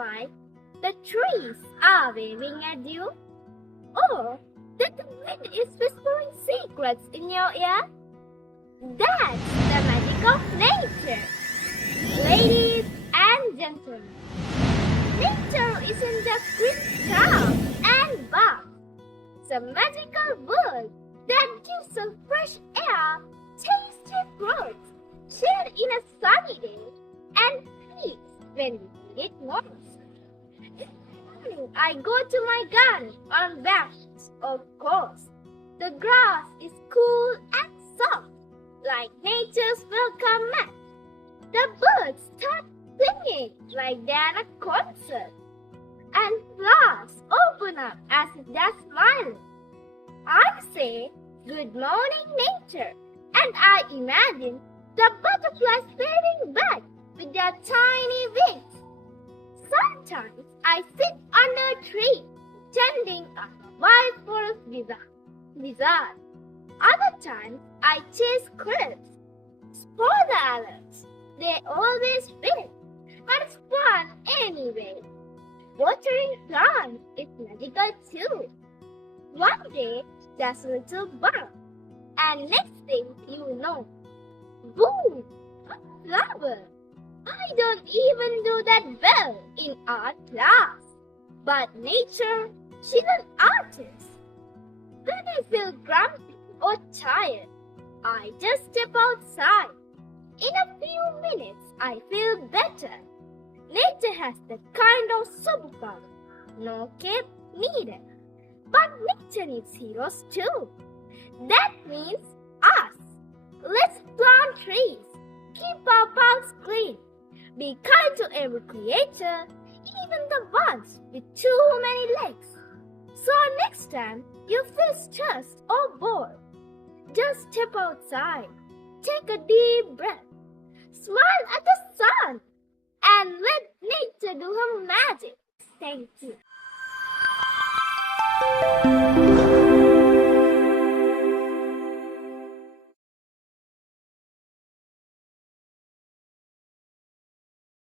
why the trees are waving at you? Or that the wind is whispering secrets in your ear? That's the magic of nature. Ladies and gentlemen, nature isn't just green clouds and bugs. It's a magical world that gives us fresh air, tasty fruits, shade in a sunny day, and peace when we need it most. In the morning, I go to my garden on walks, of course. The grass is cool and soft, like nature's welcome mat. The birds start singing like they're at a concert, and flowers open up as if they're smiling. I say, "Good morning, nature," and I imagine the butterflies waving back with their tiny wings. Sometimes I sit under a tree, tending a wild forest lizard. Other times I chase critters. Spoiler alerts, they always win, but it's fun anyway. Watering plants is magical too. One day there's a little bug, and next thing you know, boom, a flower. I don't even do that well in art class. But nature, she's an artist. When I feel grumpy or tired, I just step outside. In a few minutes, I feel better. Nature has the kind of superpower. No cape needed. But nature needs heroes too. That means us. Let's plant trees. Keep our parks clean. Be kind to every creature, even the ones with too many legs. So next time you feel stressed or bored, just step outside, take a deep breath, smile at the sun, and let nature do her magic. Thank you.